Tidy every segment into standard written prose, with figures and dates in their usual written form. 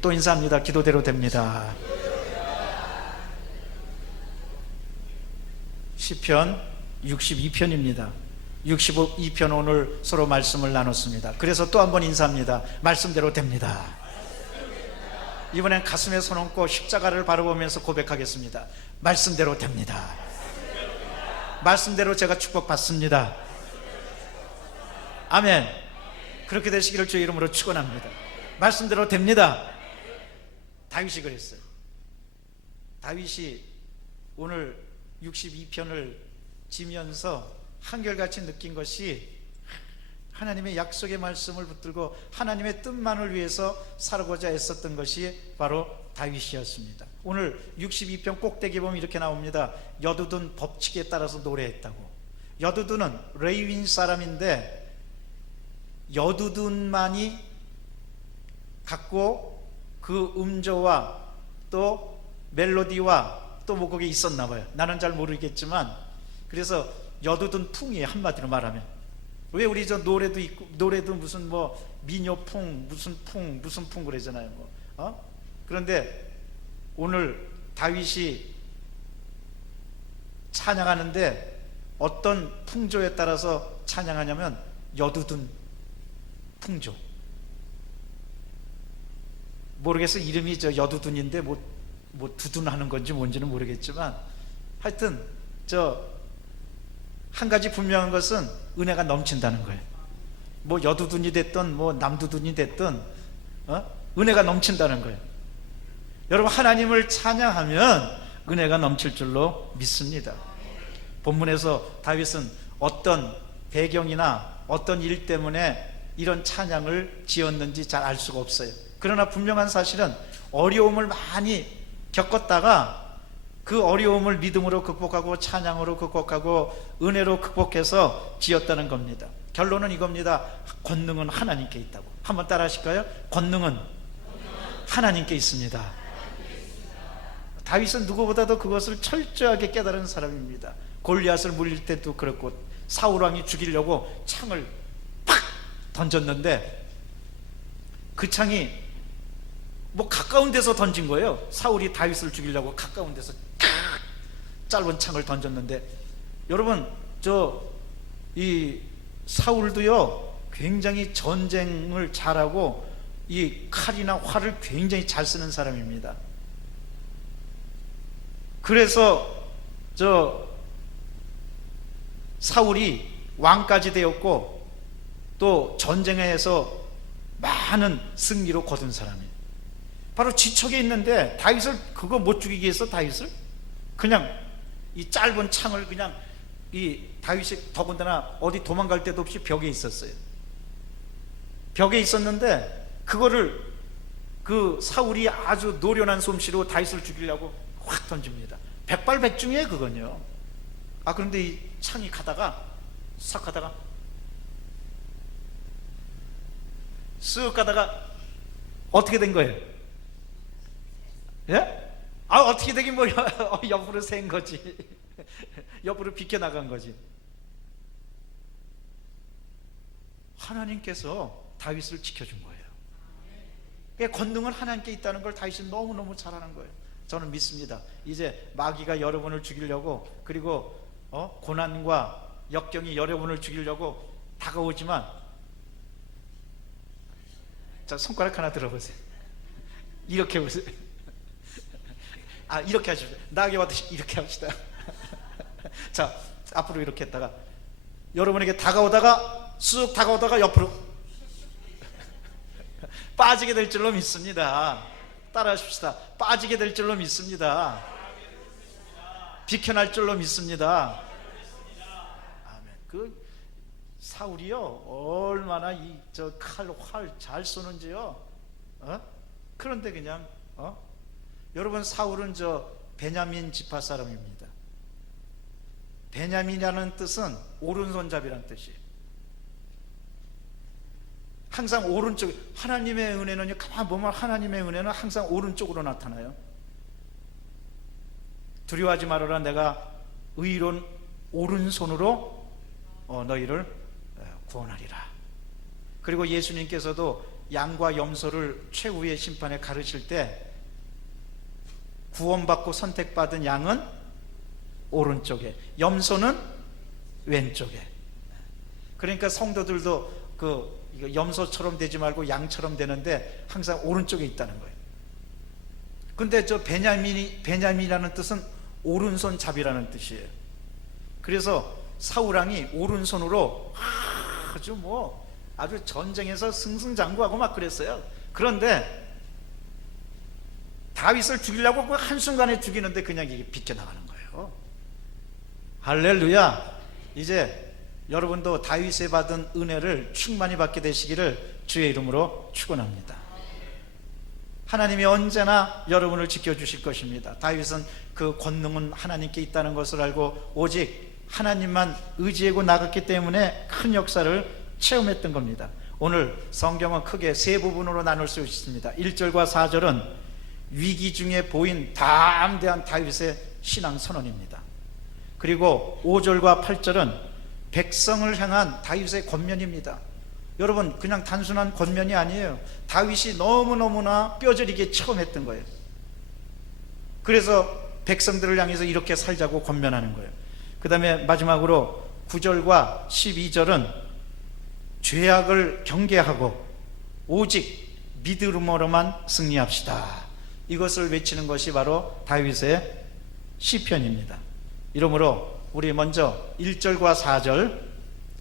또 인사합니다. 기도대로 됩니다. 시편 62편입니다. 62편 오늘 서로 말씀을 나눴습니다. 그래서 또 한 번 인사합니다. 말씀대로 됩니다. 이번엔 가슴에 손 얹고 십자가를 바라보면서 고백하겠습니다. 말씀대로 됩니다. 말씀대로 제가 축복받습니다. 아멘. 그렇게 되시기를 주의 이름으로 축원합니다. 말씀대로 됩니다. 다윗이 그랬어요. 다윗이 오늘 62편을 지면서 한결같이 느낀 것이 하나님의 약속의 말씀을 붙들고 하나님의 뜻만을 위해서 살고자 애썼던 것이 바로 다윗이었습니다. 오늘 62편 꼭대기에 보면 이렇게 나옵니다. 여두둔 법칙에 따라서 노래했다고. 여두둔은 레위인 사람인데 여두둔만이 갖고 그 음조와 또 멜로디와 또 뭐 거기에 있었나 봐요. 나는 잘 모르겠지만 그래서 여두둔 풍이에요. 한마디로 말하면. 왜 우리 저 노래도 있고 노래도 무슨 뭐 민요풍 무슨 풍 그러잖아요. 그런데 오늘 다윗이 찬양하는데 어떤 풍조에 따라서 찬양하냐면 여두둔 풍조. 모르겠어요. 이름이 저 여두둔인데 뭐 두둔하는 건지 뭔지는 모르겠지만 하여튼 저 한 가지 분명한 것은 은혜가 넘친다는 거예요. 뭐 여두둔이 됐든 뭐 남두둔이 됐든 은혜가 넘친다는 거예요. 여러분 하나님을 찬양하면 은혜가 넘칠 줄로 믿습니다. 본문에서 다윗은 어떤 배경이나 어떤 일 때문에 이런 찬양을 지었는지 잘 알 수가 없어요. 그러나 분명한 사실은 어려움을 많이 겪었다가 그 어려움을 믿음으로 극복하고 찬양으로 극복하고 은혜로 극복해서 지었다는 겁니다. 결론은 이겁니다. 권능은 하나님께 있다고. 한번 따라 하실까요? 권능은 하나님께 있습니다. 다윗은 누구보다도 그것을 철저하게 깨달은 사람입니다. 골리앗을 물릴 때도 그렇고 사울 왕이 죽이려고 창을 팍 던졌는데 그 창이 뭐 가까운 데서 던진 거예요. 사울이 다윗을 죽이려고 가까운 데서 짧은 창을 던졌는데 여러분 이 사울도요 굉장히 전쟁을 잘하고 이 칼이나 활을 굉장히 잘 쓰는 사람입니다. 그래서 사울이 왕까지 되었고 또 전쟁에서 많은 승리로 거둔 사람이에요. 바로 지척에 있는데 다윗을 그거 못 죽이게 해서 다윗을 그냥 이 짧은 창을 그냥 이 다윗이 더군다나 어디 도망갈 데도 없이 벽에 있었어요. 벽에 있었는데 그거를 그 사울이 아주 노련한 솜씨로 다윗을 죽이려고 확 던집니다. 백발백중이에요 그건요. 그런데 이 창이 가다가 싹 가다가 쓱 가다가 어떻게 된 거예요? 예? 어떻게 되긴 뭐 옆으로 샌 거지. 옆으로 비켜나간 거지. 하나님께서 다윗을 지켜준 거예요. 그러니까 권능은 하나님께 있다는 걸 다윗이 너무너무 잘 아는 거예요. 저는 믿습니다. 이제 마귀가 여러분을 죽이려고 그리고 고난과 역경이 여러분을 죽이려고 다가오지만 자 손가락 하나 들어보세요. 이렇게 보세요. 이렇게 하십시오. 나에게 와듯이 이렇게 합시다. 자 앞으로 이렇게 했다가 여러분에게 다가오다가 쑥 다가오다가 옆으로 빠지게 될 줄로 믿습니다. 따라 하십시다. 빠지게 될 줄로 믿습니다. 비켜날 줄로 믿습니다. 아멘. 그 사울이요 얼마나 이 저 칼 활 잘 쏘는지요. 그런데 그냥 여러분 사울은 베냐민 지파 사람입니다. 베냐민이라는 뜻은 오른손잡이라는 뜻이에요. 항상 오른쪽, 하나님의 은혜는요 가만 보면 하나님의 은혜는 항상 오른쪽으로 나타나요. 두려워하지 말아라. 내가 의로운 오른손으로 너희를 구원하리라. 그리고 예수님께서도 양과 염소를 최후의 심판에 가르칠 때 구원받고 선택받은 양은 오른쪽에, 염소는 왼쪽에. 그러니까 성도들도 이거 염소처럼 되지 말고 양처럼 되는데 항상 오른쪽에 있다는 거예요. 근데 저 베냐민이라는 뜻은 오른손 잡이라는 뜻이에요. 그래서 사울왕이 오른손으로 아주 전쟁에서 승승장구하고 막 그랬어요. 그런데 다윗을 죽이려고 그 한순간에 죽이는데 그냥 이게 비껴나가는 거예요. 할렐루야. 이제 여러분도 다윗에 받은 은혜를 충만히 받게 되시기를 주의 이름으로 축원합니다. 하나님이 언제나 여러분을 지켜주실 것입니다. 다윗은 그 권능은 하나님께 있다는 것을 알고 오직 하나님만 의지하고 나갔기 때문에 큰 역사를 체험했던 겁니다. 오늘 성경은 크게 세 부분으로 나눌 수 있습니다. 1절과 4절은 위기 중에 보인 담대한 다윗의 신앙 선언입니다. 그리고 5절과 8절은 백성을 향한 다윗의 권면입니다. 여러분, 그냥 단순한 권면이 아니에요. 다윗이 너무너무나 뼈저리게 체험했던 거예요. 그래서 백성들을 향해서 이렇게 살자고 권면하는 거예요. 그 다음에 마지막으로 9절과 12절은 죄악을 경계하고 오직 믿음으로만 승리합시다. 이것을 외치는 것이 바로 다윗의 시편입니다. 이러므로 우리 먼저 1절과 4절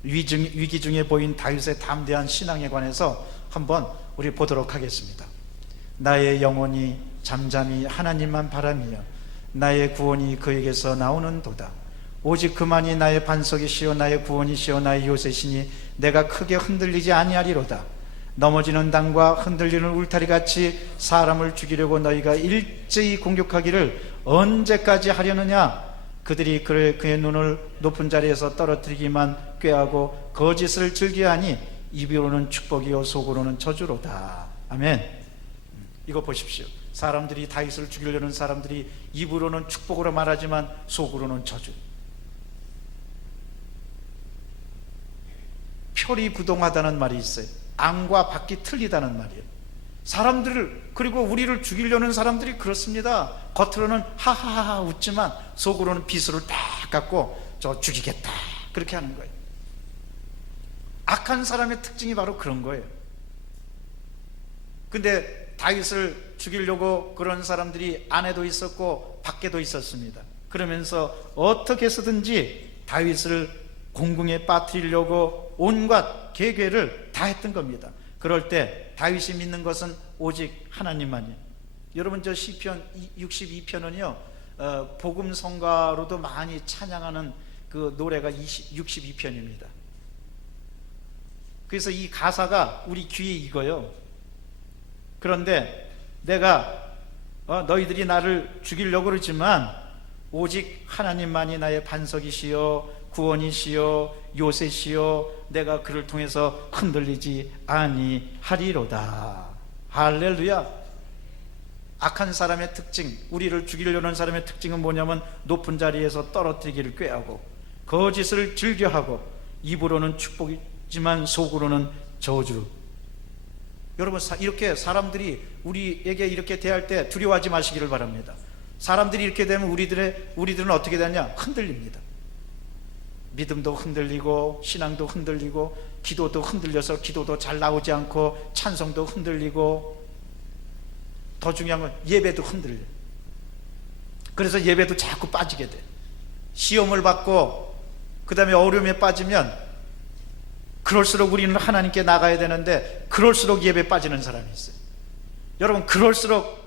위기 중에 보인 다윗의 담대한 신앙에 관해서 한번 우리 보도록 하겠습니다. 나의 영혼이 잠잠히 하나님만 바라며 나의 구원이 그에게서 나오는 도다. 오직 그만이 나의 반석이시요 나의 구원이시요 나의 요새시니 내가 크게 흔들리지 아니하리로다. 넘어지는 당과 흔들리는 울타리같이 사람을 죽이려고 너희가 일제히 공격하기를 언제까지 하려느냐. 그들이 그의 눈을 높은 자리에서 떨어뜨리기만 꾀하고 거짓을 즐겨하니 입으로는 축복이요 속으로는 저주로다. 아멘. 이거 보십시오. 사람들이 다윗을 죽이려는 사람들이 입으로는 축복으로 말하지만 속으로는 저주. 표리부동하다는 말이 있어요. 안과 밖이 틀리다는 말이에요. 사람들을, 그리고 우리를 죽이려는 사람들이 그렇습니다. 겉으로는 하하하 웃지만 속으로는 비수를 딱 갖고 저 죽이겠다 그렇게 하는 거예요. 악한 사람의 특징이 바로 그런 거예요. 근데 다윗을 죽이려고 그런 사람들이 안에도 있었고 밖에도 있었습니다. 그러면서 어떻게 해서든지 다윗을 공궁에 빠뜨리려고 온갖 계획을 다 했던 겁니다. 그럴 때 다윗이 믿는 것은 오직 하나님만이에요. 여러분, 저 시편 62편은요 복음성가로도 많이 찬양하는 그 노래가 62편입니다. 그래서 이 가사가 우리 귀에 익어요. 그런데 내가 너희들이 나를 죽이려고 그러지만 오직 하나님만이 나의 반석이시요 구원이시요 요새시요 내가 그를 통해서 흔들리지 아니하리로다. 할렐루야. 악한 사람의 특징, 우리를 죽이려는 사람의 특징은 뭐냐면 높은 자리에서 떨어뜨리기를 꾀하고 거짓을 즐겨하고 입으로는 축복이지만 속으로는 저주. 여러분, 이렇게 사람들이 우리에게 이렇게 대할 때 두려워하지 마시기를 바랍니다. 사람들이 이렇게 되면 우리들은 어떻게 되냐? 흔들립니다. 믿음도 흔들리고 신앙도 흔들리고 기도도 흔들려서 기도도 잘 나오지 않고 찬송도 흔들리고 더 중요한 건 예배도 흔들려요. 그래서 예배도 자꾸 빠지게 돼. 시험을 받고 그 다음에 어려움에 빠지면 그럴수록 우리는 하나님께 나가야 되는데 그럴수록 예배 빠지는 사람이 있어요. 여러분, 그럴수록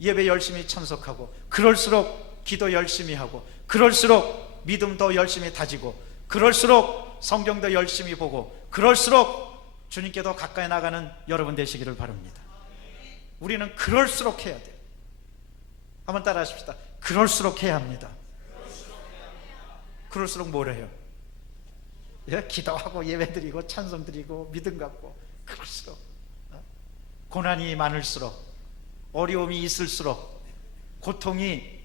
예배 열심히 참석하고 그럴수록 기도 열심히 하고 그럴수록 믿음 더 열심히 다지고 그럴수록 성경 더 열심히 보고 그럴수록 주님께 더 가까이 나가는 여러분 되시기를 바랍니다. 우리는 그럴수록 해야 돼요. 한번 따라 하십시다. 그럴수록 해야 합니다. 그럴수록 뭘 해요? 예? 기도하고 예배드리고 찬송드리고 믿음 갖고 그럴수록 고난이 많을수록 어려움이 있을수록 고통이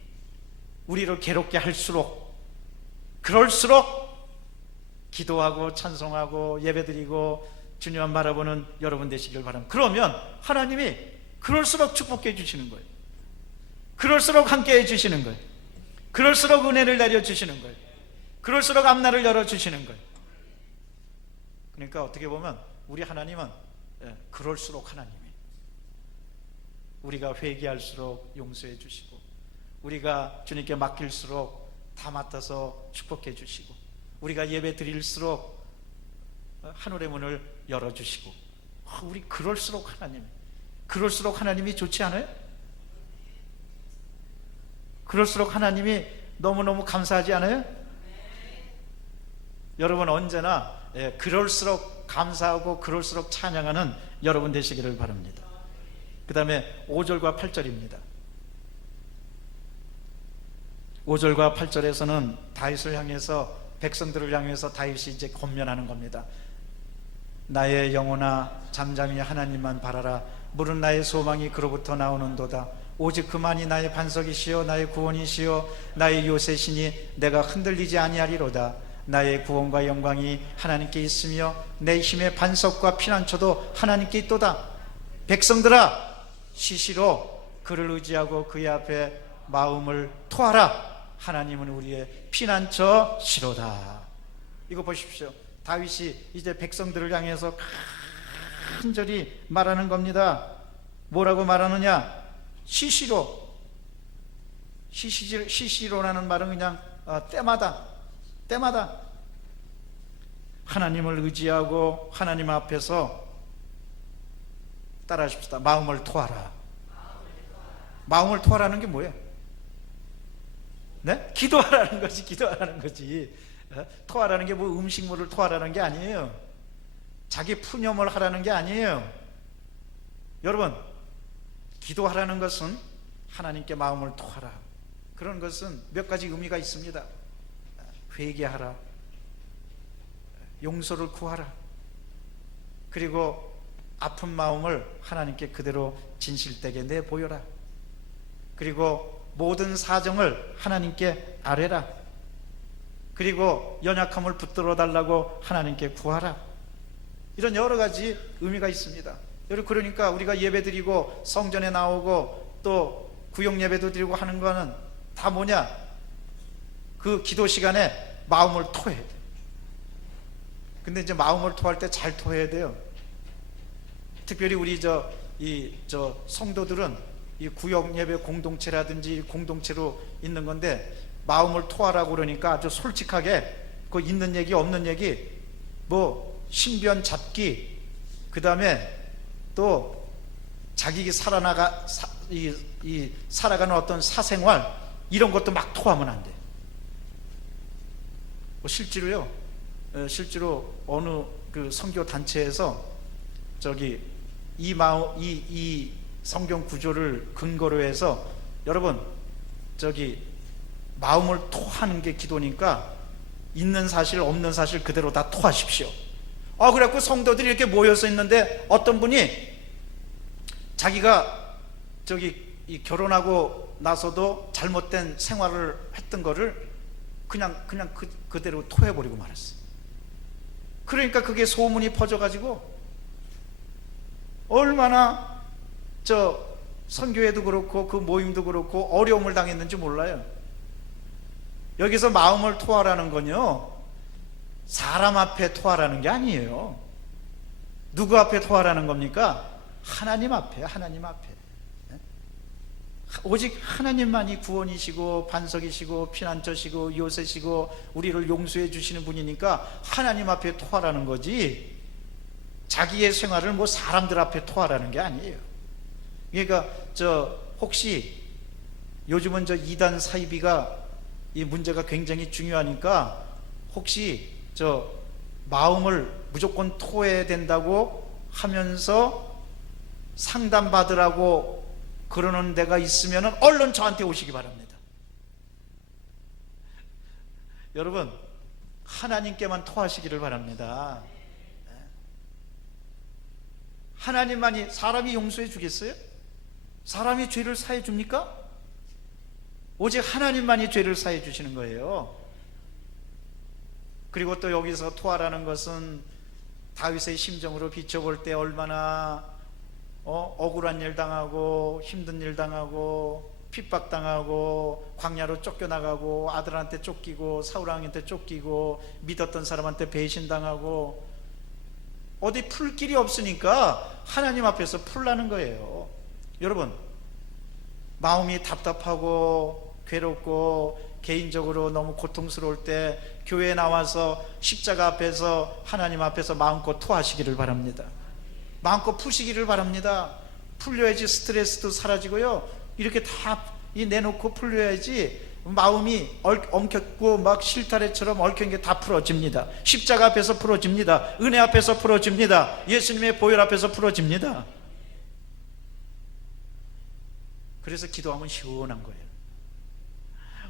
우리를 괴롭게 할수록 그럴수록 기도하고 찬송하고 예배드리고 주님만 바라보는 여러분 되시길 바랍니다. 그러면 하나님이 그럴수록 축복해 주시는 거예요. 그럴수록 함께 해 주시는 거예요. 그럴수록 은혜를 내려 주시는 거예요. 그럴수록 앞날을 열어 주시는 거예요. 그러니까 어떻게 보면 우리 하나님은 그럴수록 하나님이 우리가 회개할수록 용서해 주시고, 우리가 주님께 맡길수록 다 맡아서 축복해 주시고, 우리가 예배 드릴수록 하늘의 문을 열어주시고, 우리 그럴수록 하나님이 좋지 않아요? 그럴수록 하나님이 너무너무 감사하지 않아요? 여러분 언제나 그럴수록 감사하고 그럴수록 찬양하는 여러분 되시기를 바랍니다. 그 다음에 5절과 8절입니다 5절과 8절에서는 다윗을 향해서, 백성들을 향해서 다윗이 이제 권면하는 겁니다. 나의 영혼아 잠잠히 하나님만 바라라. 물은 나의 소망이 그로부터 나오는도다. 오직 그만이 나의 반석이시여 나의 구원이시여 나의 요새시니 내가 흔들리지 아니하리로다. 나의 구원과 영광이 하나님께 있으며 내 힘의 반석과 피난처도 하나님께 있도다. 백성들아 시시로 그를 의지하고 그의 앞에 마음을 토하라. 하나님은 우리의 피난처시로다. 이거 보십시오. 다윗이 이제 백성들을 향해서 간절히 말하는 겁니다. 뭐라고 말하느냐? 시시로라는 말은 그냥 때마다 하나님을 의지하고 하나님 앞에서 따라하십시다. 마음을 토하라. 마음을 토하라는 게 뭐예요? 네? 기도하라는 거지. 토하라는 게 뭐 음식물을 토하라는 게 아니에요. 자기 푸념을 하라는 게 아니에요. 여러분, 기도하라는 것은 하나님께 마음을 토하라. 그런 것은 몇 가지 의미가 있습니다. 회개하라, 용서를 구하라, 그리고 아픈 마음을 하나님께 그대로 진실되게 내보여라, 그리고 모든 사정을 하나님께 아뢰라, 그리고 연약함을 붙들어 달라고 하나님께 구하라. 이런 여러 가지 의미가 있습니다. 그러니까 우리가 예배드리고 성전에 나오고 또 구역 예배도 드리고 하는 거는 다 뭐냐? 그 기도 시간에 마음을 토해야 돼. 근데 이제 마음을 토할 때 잘 토해야 돼요. 특별히 우리 성도들은 이 구역 예배 공동체라든지 공동체로 있는 건데, 마음을 토하라고 그러니까 아주 솔직하게 그 있는 얘기 없는 얘기, 뭐 신변 잡기, 그 다음에 또 자기 살아가는 어떤 사생활, 이런 것도 막 토하면 안 돼. 실제로 어느 그 선교 단체에서 이 성경 구조를 근거로 해서, 여러분 마음을 토하는 게 기도니까 있는 사실 없는 사실 그대로 다 토하십시오. 그래갖고 성도들이 이렇게 모여서 있는데 어떤 분이 자기가 결혼하고 나서도 잘못된 생활을 했던 거를 그냥 그대로 토해버리고 말았어. 그러니까 그게 소문이 퍼져가지고 얼마나 선교회도 그렇고 그 모임도 그렇고 어려움을 당했는지 몰라요. 여기서 마음을 토하라는 건요, 사람 앞에 토하라는 게 아니에요. 누구 앞에 토하라는 겁니까? 하나님 앞에. 오직 하나님만이 구원이시고 반석이시고 피난처시고 요새시고 우리를 용서해 주시는 분이니까 하나님 앞에 토하라는 거지, 자기의 생활을 뭐 사람들 앞에 토하라는 게 아니에요. 그러니까 혹시 요즘은 이단 사이비가 이 문제가 굉장히 중요하니까, 혹시 마음을 무조건 토해야 된다고 하면서 상담받으라고 그러는 데가 있으면 얼른 저한테 오시기 바랍니다. 여러분, 하나님께만 토하시기를 바랍니다. 하나님만이. 사람이 용서해 주겠어요? 사람이 죄를 사해 줍니까? 오직 하나님만이 죄를 사해 주시는 거예요. 그리고 또 여기서 토하라는 것은 다윗의 심정으로 비춰볼 때 얼마나 억울한 일 당하고 힘든 일 당하고 핍박당하고 광야로 쫓겨나가고 아들한테 쫓기고 사울왕한테 쫓기고 믿었던 사람한테 배신당하고 어디 풀 길이 없으니까 하나님 앞에서 풀라는 거예요. 여러분, 마음이 답답하고 괴롭고 개인적으로 너무 고통스러울 때 교회에 나와서 십자가 앞에서 하나님 앞에서 마음껏 토하시기를 바랍니다. 마음껏 푸시기를 바랍니다. 풀려야지 스트레스도 사라지고요, 이렇게 다 내놓고 풀려야지 마음이 엉켰고 막 실타래처럼 얽힌 게 다 풀어집니다. 십자가 앞에서 풀어집니다. 은혜 앞에서 풀어집니다. 예수님의 보혈 앞에서 풀어집니다. 그래서 기도하면 시원한 거예요.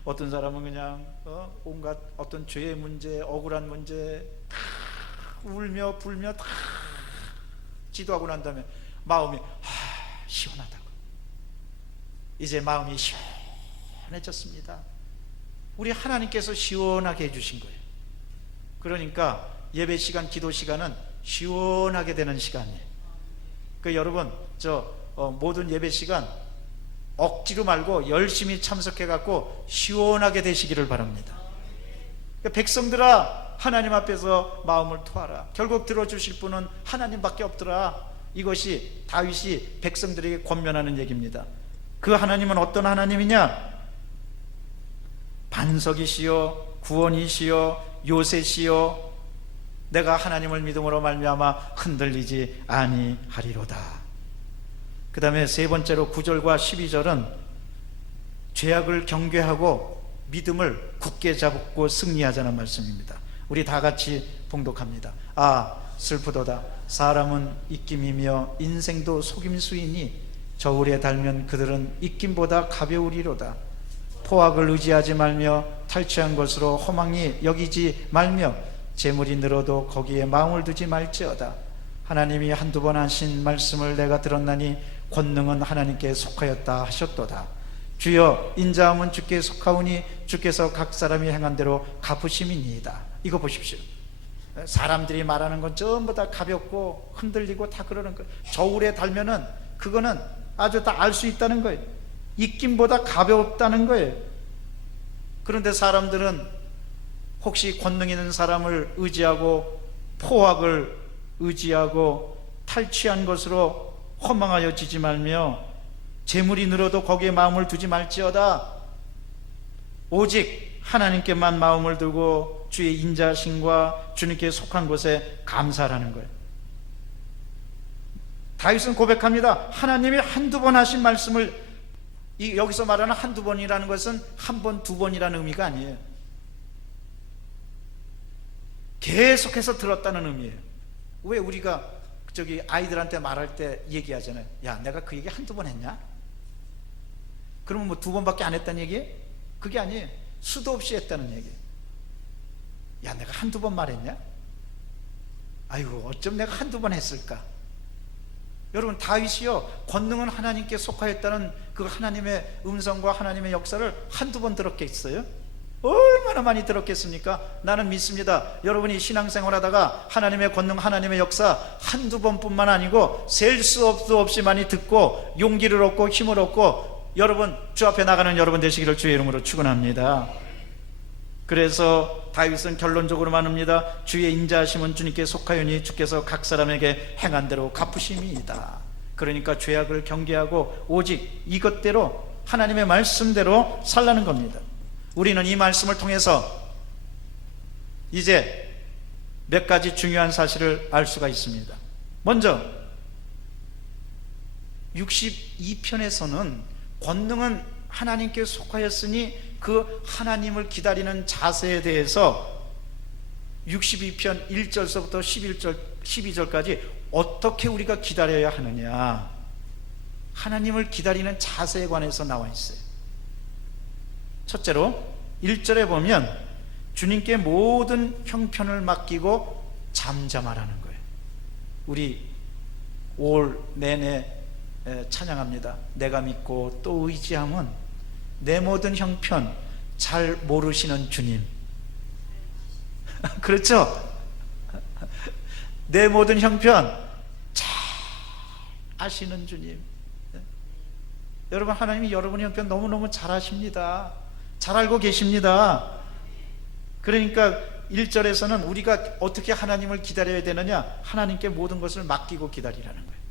어떤 사람은 그냥 온갖 어떤 죄의 문제, 억울한 문제 울며 불며 다 기도하고 난 다음에 마음이 시원하다고, 이제 마음이 시원해졌습니다. 우리 하나님께서 시원하게 해주신 거예요. 그러니까 예배 시간, 기도 시간은 시원하게 되는 시간이에요. 여러분, 모든 예배 시간 억지로 말고 열심히 참석해 갖고 시원하게 되시기를 바랍니다. 백성들아, 하나님 앞에서 마음을 토하라. 결국 들어주실 분은 하나님밖에 없더라. 이것이 다윗이 백성들에게 권면하는 얘기입니다. 그 하나님은 어떤 하나님이냐? 반석이시여 구원이시여 요새시여 내가 하나님을 믿음으로 말미암아 흔들리지 아니하리로다. 그 다음에 세 번째로 9절과 12절은 죄악을 경계하고 믿음을 굳게 잡고 승리하자는 말씀입니다. 우리 다 같이 봉독합니다. 슬프도다. 사람은 입김이며 인생도 속임수이니 저울에 달면 그들은 입김보다 가벼우리로다. 포악을 의지하지 말며 탈취한 것으로 허망히 여기지 말며 재물이 늘어도 거기에 마음을 두지 말지어다. 하나님이 한두 번 하신 말씀을 내가 들었나니 권능은 하나님께 속하였다 하셨도다. 주여, 인자함은 주께 속하오니 주께서 각 사람이 행한 대로 갚으심이니이다. 이거 보십시오. 사람들이 말하는 건 전부 다 가볍고 흔들리고 다 그러는 거예요. 저울에 달면은 그거는 아주 다 알 수 있다는 거예요. 입김보다 가볍다는 거예요. 그런데 사람들은 혹시 권능 있는 사람을 의지하고 포악을 의지하고 탈취한 것으로 허망하여 지지 말며 재물이 늘어도 거기에 마음을 두지 말지어다. 오직 하나님께만 마음을 두고 주의 인자심과 주님께 속한 것에 감사하라는 거예요. 다윗은 고백합니다. 하나님이 한두 번 하신 말씀을, 여기서 말하는 한두 번이라는 것은 한 번, 두 번이라는 의미가 아니에요. 계속해서 들었다는 의미예요. 왜 우리가 아이들한테 말할 때 얘기하잖아요. 야, 내가 그 얘기 한두 번 했냐? 그러면 뭐 두 번밖에 안 했다는 얘기예요? 그게 아니에요. 수도 없이 했다는 얘기예요. 야, 내가 한두 번 말했냐? 아이고, 어쩜 내가 한두 번 했을까? 여러분, 다윗이요, 권능은 하나님께 속하였다는 그 하나님의 음성과 하나님의 역사를 한두 번 들었겠어요? 얼마나 많이 들었겠습니까? 나는 믿습니다. 여러분이 신앙생활 하다가 하나님의 권능, 하나님의 역사 한두 번뿐만 아니고 셀 수 없이 많이 듣고 용기를 얻고 힘을 얻고 여러분 주 앞에 나가는 여러분 되시기를 주의 이름으로 축원합니다. 그래서 다윗은 결론적으로 말합니다. 주의 인자하심은 주님께 속하여니 주께서 각 사람에게 행한 대로 갚으심이이다. 그러니까 죄악을 경계하고 오직 이것대로 하나님의 말씀대로 살라는 겁니다. 우리는 이 말씀을 통해서 이제 몇 가지 중요한 사실을 알 수가 있습니다. 먼저 62편에서는 권능은 하나님께 속하였으니 그 하나님을 기다리는 자세에 대해서 62편 1절서부터 12절까지 어떻게 우리가 기다려야 하느냐, 하나님을 기다리는 자세에 관해서 나와 있어요. 첫째로 1절에 보면 주님께 모든 형편을 맡기고 잠잠하라는 거예요. 우리 올 내내 찬양합니다. 내가 믿고 또 의지함은 내 모든 형편 잘 모르시는 주님. 그렇죠? 내 모든 형편 잘 아시는 주님. 여러분, 하나님이 여러분의 형편 너무너무 잘 아십니다. 잘 알고 계십니다. 그러니까 1절에서는 우리가 어떻게 하나님을 기다려야 되느냐, 하나님께 모든 것을 맡기고 기다리라는 거예요.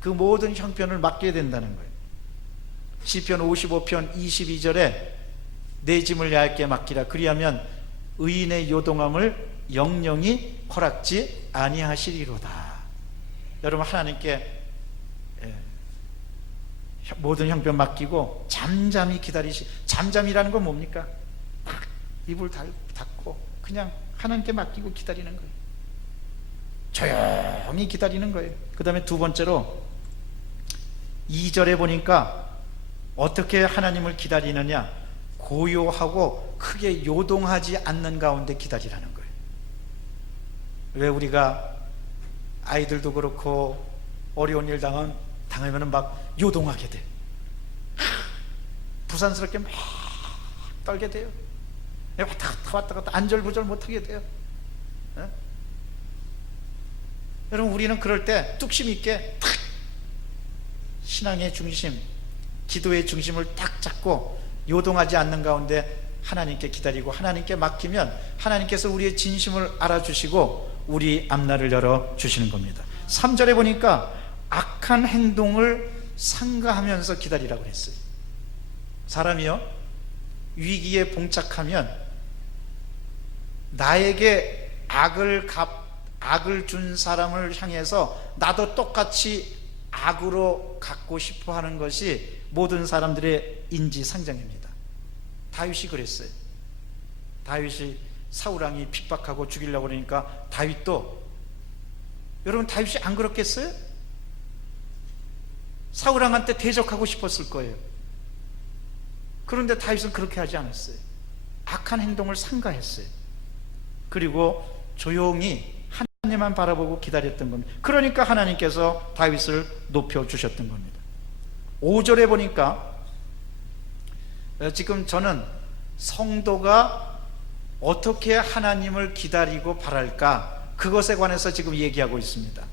그 모든 형편을 맡겨야 된다는 거예요. 시편 55편 22절에 내 짐을 야곱께 맡기라, 그리하면 의인의 요동함을 영영이 허락지 아니하시리로다. 여러분, 하나님께 모든 형편 맡기고 잠잠히 잠잠이라는 건 뭡니까? 입을 닫고 그냥 하나님께 맡기고 기다리는 거예요. 조용히 기다리는 거예요. 그 다음에 두 번째로 2절에 보니까 어떻게 하나님을 기다리느냐, 고요하고 크게 요동하지 않는 가운데 기다리라는 거예요. 왜 우리가 아이들도 그렇고 어려운 일 당하면 막 요동하게 돼. 부산스럽게 막 떨게 돼요. 왔다 갔다 안절부절 못하게 돼요. 여러분, 우리는 그럴 때 뚝심 있게 탁 신앙의 중심, 기도의 중심을 딱 잡고 요동하지 않는 가운데 하나님께 기다리고 하나님께 맡기면 하나님께서 우리의 진심을 알아주시고 우리 앞날을 열어주시는 겁니다. 3절에 보니까 악한 행동을 삼가하면서 기다리라고 그랬어요. 사람이요, 위기에 봉착하면 나에게 악을 준 사람을 향해서 나도 똑같이 악으로 갖고 싶어 하는 것이 모든 사람들의 인지상정입니다. 다윗이 그랬어요. 다윗이 사울왕이 핍박하고 죽이려고 그러니까 다윗도, 여러분, 다윗이 안 그렇겠어요? 사울왕한테 대적하고 싶었을 거예요. 그런데 다윗은 그렇게 하지 않았어요. 악한 행동을 삼가했어요. 그리고 조용히 하나님만 바라보고 기다렸던 겁니다. 그러니까 하나님께서 다윗을 높여주셨던 겁니다. 5절에 보니까 지금 저는 성도가 어떻게 하나님을 기다리고 바랄까, 그것에 관해서 지금 얘기하고 있습니다.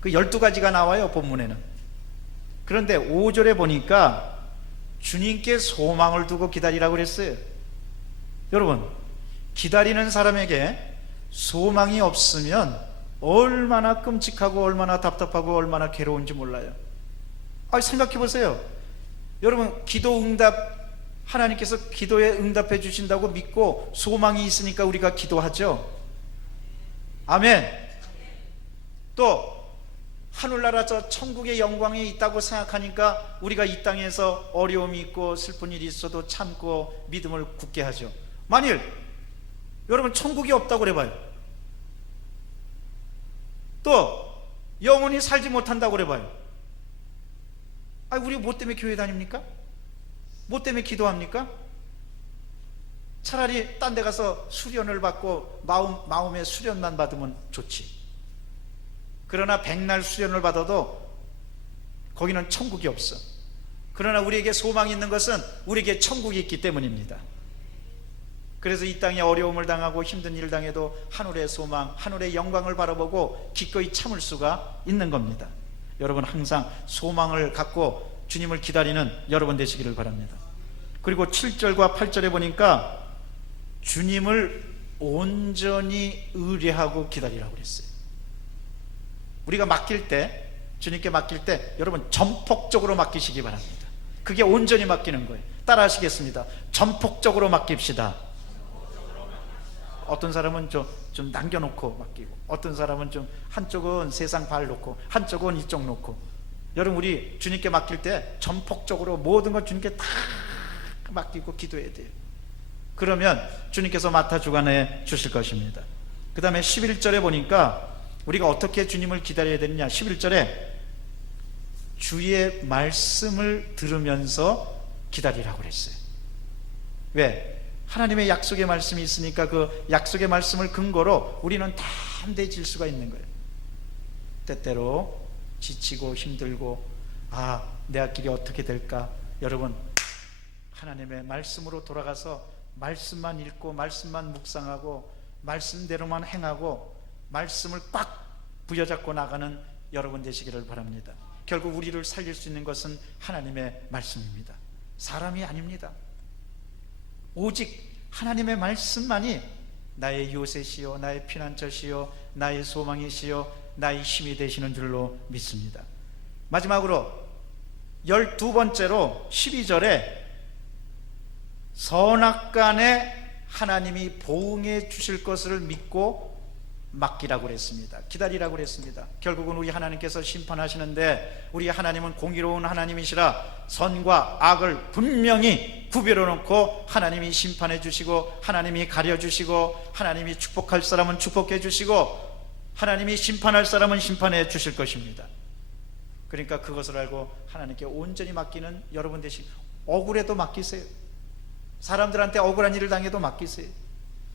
그 12가지가 나와요, 본문에는. 그런데 5절에 보니까 주님께 소망을 두고 기다리라고 그랬어요. 여러분, 기다리는 사람에게 소망이 없으면 얼마나 끔찍하고 얼마나 답답하고 얼마나 괴로운지 몰라요. 생각해 보세요. 여러분, 기도 응답, 하나님께서 기도에 응답해 주신다고 믿고 소망이 있으니까 우리가 기도하죠. 아멘. 또 하늘나라 저 천국의 영광이 있다고 생각하니까 우리가 이 땅에서 어려움이 있고 슬픈 일이 있어도 참고 믿음을 굳게 하죠. 만일 여러분 천국이 없다고 그래봐요. 또 영원히 살지 못한다고 그래봐요. 우리 뭐 때문에 교회 다닙니까? 뭐 때문에 기도합니까? 차라리 딴 데 가서 수련을 받고 마음의 수련만 받으면 좋지. 그러나 백날 수련을 받아도 거기는 천국이 없어. 그러나 우리에게 소망이 있는 것은 우리에게 천국이 있기 때문입니다. 그래서 이 땅에 어려움을 당하고 힘든 일을 당해도 하늘의 소망, 하늘의 영광을 바라보고 기꺼이 참을 수가 있는 겁니다. 여러분, 항상 소망을 갖고 주님을 기다리는 여러분 되시기를 바랍니다. 그리고 7절과 8절에 보니까 주님을 온전히 의뢰하고 기다리라고 그랬어요. 우리가 맡길 때, 주님께 맡길 때 여러분 전폭적으로 맡기시기 바랍니다. 그게 온전히 맡기는 거예요. 따라 하시겠습니다. 전폭적으로 맡깁시다. 어떤 사람은 좀 남겨놓고 맡기고, 어떤 사람은 좀 한쪽은 세상 발 놓고 한쪽은 이쪽 놓고. 여러분, 우리 주님께 맡길 때 전폭적으로 모든 것 주님께 다 맡기고 기도해야 돼요. 그러면 주님께서 맡아 주관해 주실 것입니다. 그 다음에 11절에 보니까 우리가 어떻게 주님을 기다려야 되느냐, 11절에 주의 말씀을 들으면서 기다리라고 그랬어요. 왜? 하나님의 약속의 말씀이 있으니까 그 약속의 말씀을 근거로 우리는 담대해질 수가 있는 거예요. 때때로 지치고 힘들고 내 앞길이 어떻게 될까? 여러분, 하나님의 말씀으로 돌아가서 말씀만 읽고 말씀만 묵상하고 말씀대로만 행하고 말씀을 꽉 부여잡고 나가는 여러분 되시기를 바랍니다. 결국 우리를 살릴 수 있는 것은 하나님의 말씀입니다. 사람이 아닙니다. 오직 하나님의 말씀만이 나의 요새시요 나의 피난처시요 나의 소망이시요 나의 힘이 되시는 줄로 믿습니다. 마지막으로 12번째로 12절에 선악간에 하나님이 보응해 주실 것을 믿고 맡기라고 그랬습니다. 기다리라고 그랬습니다. 결국은 우리 하나님께서 심판하시는데 우리 하나님은 공의로운 하나님이시라 선과 악을 분명히 구별해 놓고 하나님이 심판해 주시고 하나님이 가려 주시고 하나님이 축복할 사람은 축복해 주시고 하나님이 심판할 사람은 심판해 주실 것입니다. 그러니까 그것을 알고 하나님께 온전히 맡기는 여러분 되시. 억울해도 맡기세요. 사람들한테 억울한 일을 당해도 맡기세요.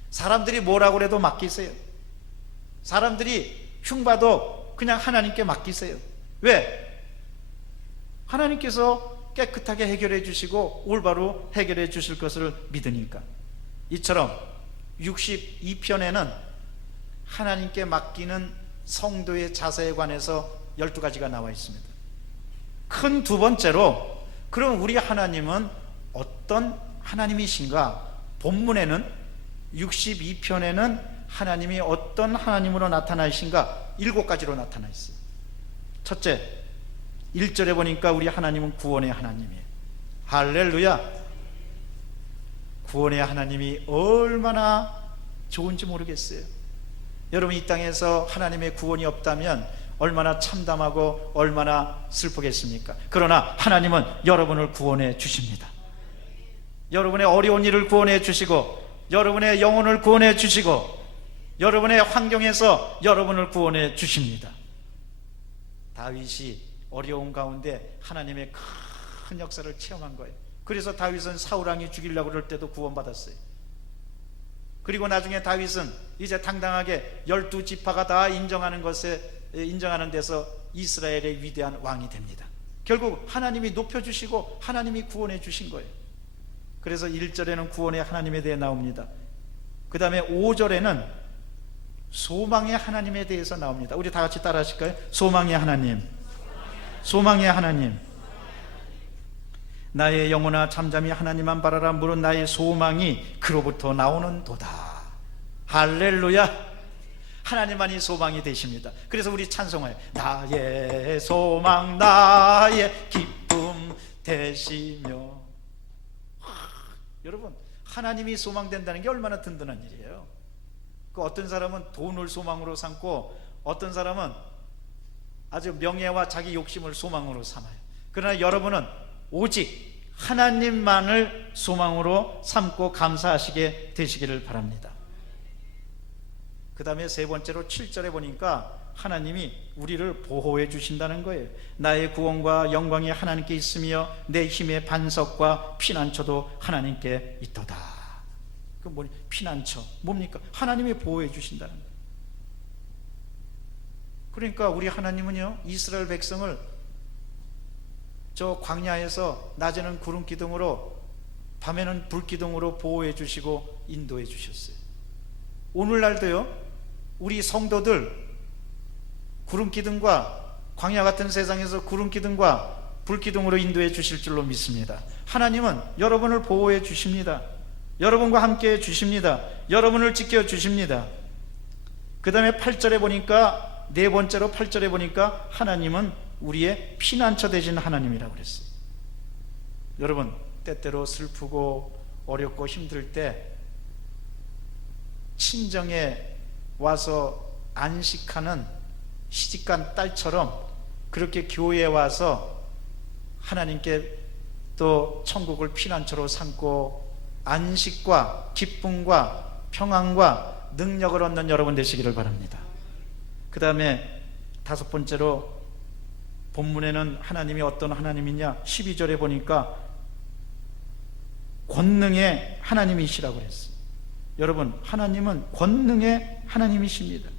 사람들이 뭐라고 해도 맡기세요. 사람들이 흉봐도 그냥 하나님께 맡기세요. 왜? 하나님께서 깨끗하게 해결해 주시고 올바로 해결해 주실 것을 믿으니까. 이처럼 62편에는 하나님께 맡기는 성도의 자세에 관해서 12가지가 나와 있습니다. 큰 두 번째로 그럼 우리 하나님은 어떤 하나님이신가? 본문에는 62편에는 하나님이 어떤 하나님으로 나타나신가? 7가지로 나타나 있어요. 첫째, 1절에 보니까 우리 하나님은 구원의 하나님이에요. 할렐루야. 구원의 하나님이 얼마나 좋은지 모르겠어요. 여러분, 이 땅에서 하나님의 구원이 없다면 얼마나 참담하고 얼마나 슬프겠습니까? 그러나 하나님은 여러분을 구원해 주십니다. 여러분의 어려운 일을 구원해 주시고 여러분의 영혼을 구원해 주시고 여러분의 환경에서 여러분을 구원해 주십니다. 다윗이 어려운 가운데 하나님의 큰 역사를 체험한 거예요. 그래서 다윗은 사울왕이 죽이려고 그럴 때도 구원받았어요. 그리고 나중에 다윗은 이제 당당하게 12지파가 다 인정하는 데서 이스라엘의 위대한 왕이 됩니다. 결국 하나님이 높여주시고 하나님이 구원해 주신 거예요. 그래서 1절에는 구원의 하나님에 대해 나옵니다. 그 다음에 5절에는 소망의 하나님에 대해서 나옵니다. 우리 다 같이 따라 하실까요? 소망의 하나님, 소망의 하나님. 나의 영혼아 잠잠히 하나님만 바라라. 물은 나의 소망이 그로부터 나오는 도다. 할렐루야. 하나님만이 소망이 되십니다. 그래서 우리 찬송해요. 나의 소망 나의 기쁨 되시며. 여러분, 하나님이 소망된다는 게 얼마나 든든한 일이에요. 그 어떤 사람은 돈을 소망으로 삼고 어떤 사람은 아주 명예와 자기 욕심을 소망으로 삼아요. 그러나 여러분은 오직 하나님만을 소망으로 삼고 감사하시게 되시기를 바랍니다. 그 다음에 세 번째로 7절에 보니까 하나님이 우리를 보호해 주신다는 거예요. 나의 구원과 영광이 하나님께 있으며 내 힘의 반석과 피난처도 하나님께 있도다. 그 뭐니? 피난처 뭡니까? 하나님이 보호해 주신다는 거예요. 그러니까 우리 하나님은요, 이스라엘 백성을 저 광야에서 낮에는 구름 기둥으로 밤에는 불 기둥으로 보호해 주시고 인도해 주셨어요. 오늘날도요, 우리 성도들 구름 기둥과 광야 같은 세상에서 구름 기둥과 불 기둥으로 인도해 주실 줄로 믿습니다. 하나님은 여러분을 보호해 주십니다. 여러분과 함께 해 주십니다. 여러분을 지켜 주십니다. 그 다음에 8절에 보니까, 네 번째로 8절에 보니까 하나님은 우리의 피난처 되신 하나님이라고 그랬어요. 여러분, 때때로 슬프고 어렵고 힘들 때 친정에 와서 안식하는 시집간 딸처럼 그렇게 교회에 와서 하나님께 또 천국을 피난처로 삼고 안식과 기쁨과 평안과 능력을 얻는 여러분 되시기를 바랍니다. 그 다음에 다섯 번째로 본문에는 하나님이 어떤 하나님이냐, 12절에 보니까 권능의 하나님이시라고 그랬어요. 여러분, 하나님은 권능의 하나님이십니다.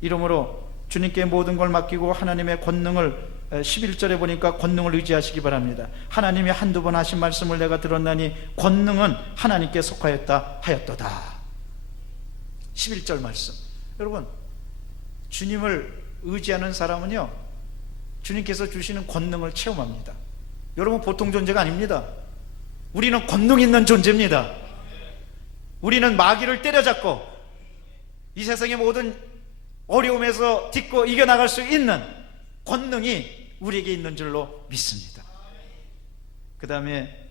이러므로 주님께 모든 걸 맡기고 하나님의 권능을, 11절에 보니까 권능을 의지하시기 바랍니다. 하나님이 한두 번 하신 말씀을 내가 들었나니 권능은 하나님께 속하였다 하였도다. 11절 말씀. 여러분, 주님을 의지하는 사람은요, 주님께서 주시는 권능을 체험합니다. 여러분, 보통 존재가 아닙니다. 우리는 권능 있는 존재입니다. 우리는 마귀를 때려잡고 이 세상의 모든 어려움에서 딛고 이겨나갈 수 있는 권능이 우리에게 있는 줄로 믿습니다. 그 다음에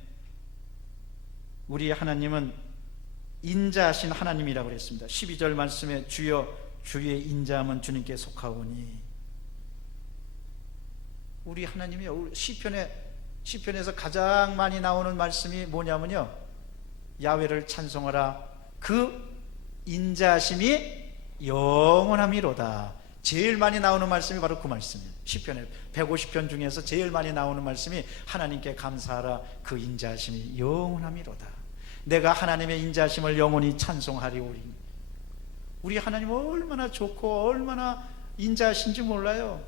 우리 하나님은 인자하신 하나님이라고 그랬습니다. 12절 말씀에 주여 주의 인자함은 주님께 속하오니. 우리 하나님이 시편에서 가장 많이 나오는 말씀이 뭐냐면요, 야훼를 찬송하라, 그 인자하심이 영원함이로다. 제일 많이 나오는 말씀이 바로 그 말씀이에요. 시편에 150편 중에서 제일 많이 나오는 말씀이 하나님께 감사하라, 그 인자하심이 영원함이로다. 내가 하나님의 인자하심을 영원히 찬송하리오리. 우리 하나님 얼마나 좋고 얼마나 인자하신지 몰라요.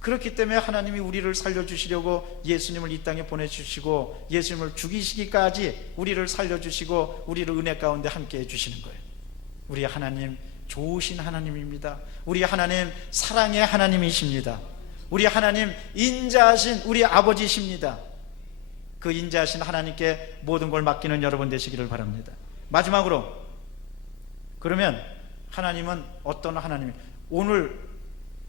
그렇기 때문에 하나님이 우리를 살려주시려고 예수님을 이 땅에 보내주시고 예수님을 죽이시기까지 우리를 살려주시고 우리를 은혜 가운데 함께 해주시는 거예요. 우리 하나님 좋으신 하나님입니다. 우리 하나님 사랑의 하나님이십니다. 우리 하나님 인자하신 우리 아버지십니다. 그 인자하신 하나님께 모든 걸 맡기는 여러분 되시기를 바랍니다. 마지막으로, 그러면 하나님은 어떤 하나님? 오늘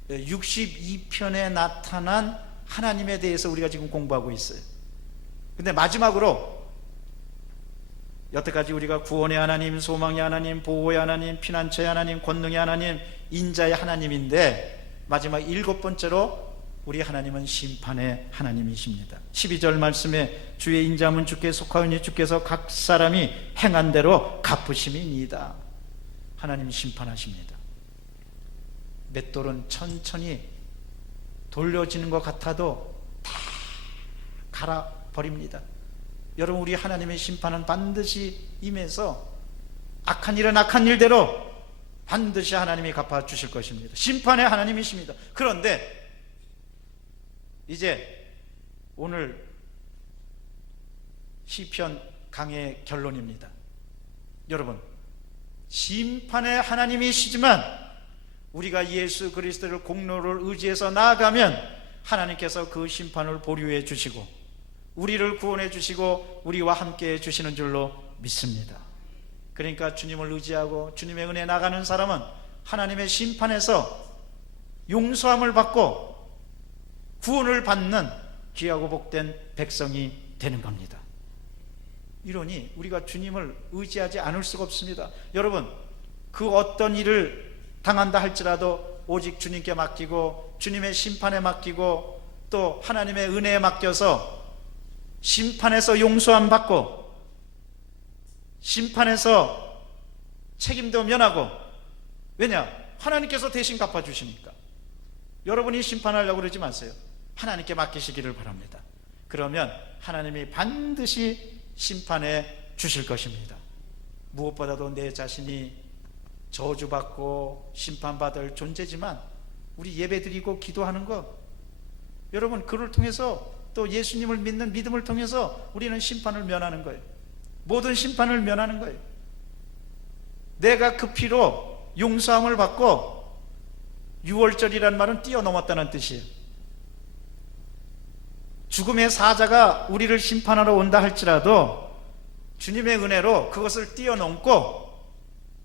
62편에 나타난 하나님에 대해서 우리가 지금 공부하고 있어요. 근데 마지막으로, 여태까지 우리가 구원의 하나님, 소망의 하나님, 보호의 하나님, 피난처의 하나님, 권능의 하나님, 인자의 하나님인데, 마지막 7번째로 우리 하나님은 심판의 하나님이십니다. 12절 말씀에 주의 인자함은 주께 속하오니 주께서 각 사람이 행한 대로 갚으심이니이다. 하나님 심판하십니다. 맷돌은 천천히 돌려지는 것 같아도 다 갈아버립니다. 여러분, 우리 하나님의 심판은 반드시 임해서 악한 일은 악한 일대로 반드시 하나님이 갚아주실 것입니다. 심판의 하나님이십니다. 그런데 이제 오늘 시편 강의 결론입니다. 여러분, 심판의 하나님이시지만 우리가 예수 그리스도를 공로를 의지해서 나아가면 하나님께서 그 심판을 보류해 주시고 우리를 구원해 주시고 우리와 함께 해 주시는 줄로 믿습니다. 그러니까 주님을 의지하고 주님의 은혜에 나가는 사람은 하나님의 심판에서 용서함을 받고 구원을 받는 귀하고 복된 백성이 되는 겁니다. 이러니 우리가 주님을 의지하지 않을 수가 없습니다. 여러분, 그 어떤 일을 당한다 할지라도 오직 주님께 맡기고 주님의 심판에 맡기고 또 하나님의 은혜에 맡겨서 심판에서 용서함 받고 심판에서 책임도 면하고, 왜냐? 하나님께서 대신 갚아주시니까. 여러분이 심판하려고 그러지 마세요. 하나님께 맡기시기를 바랍니다. 그러면 하나님이 반드시 심판해 주실 것입니다. 무엇보다도 내 자신이 저주받고 심판받을 존재지만 우리 예배드리고 기도하는 것, 여러분, 그를 통해서 또 예수님을 믿는 믿음을 통해서 우리는 심판을 면하는 거예요. 모든 심판을 면하는 거예요. 내가 그 피로 용서함을 받고, 6월절이란 말은 뛰어넘었다는 뜻이에요. 죽음의 사자가 우리를 심판하러 온다 할지라도 주님의 은혜로 그것을 뛰어넘고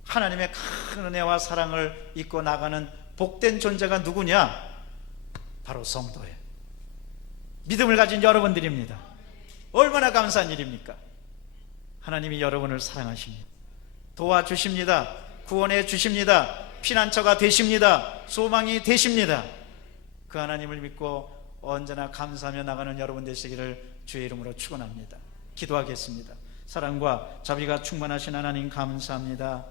하나님의 큰 은혜와 사랑을 입고 나가는 복된 존재가 누구냐? 바로 성도예요. 믿음을 가진 여러분들입니다. 얼마나 감사한 일입니까? 하나님이 여러분을 사랑하십니다. 도와주십니다. 구원해 주십니다. 피난처가 되십니다. 소망이 되십니다. 그 하나님을 믿고 언제나 감사하며 나가는 여러분 되시기를 주의 이름으로 축원합니다. 기도하겠습니다. 사랑과 자비가 충만하신 하나님, 감사합니다.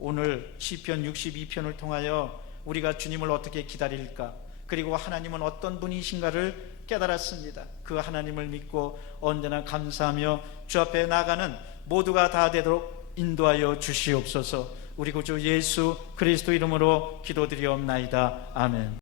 오늘 시편 62편을 통하여 우리가 주님을 어떻게 기다릴까, 그리고 하나님은 어떤 분이신가를 깨달았습니다. 그 하나님을 믿고 언제나 감사하며 주 앞에 나가는 모두가 다 되도록 인도하여 주시옵소서. 우리 구주 예수 그리스도 이름으로 기도드리옵나이다. 아멘.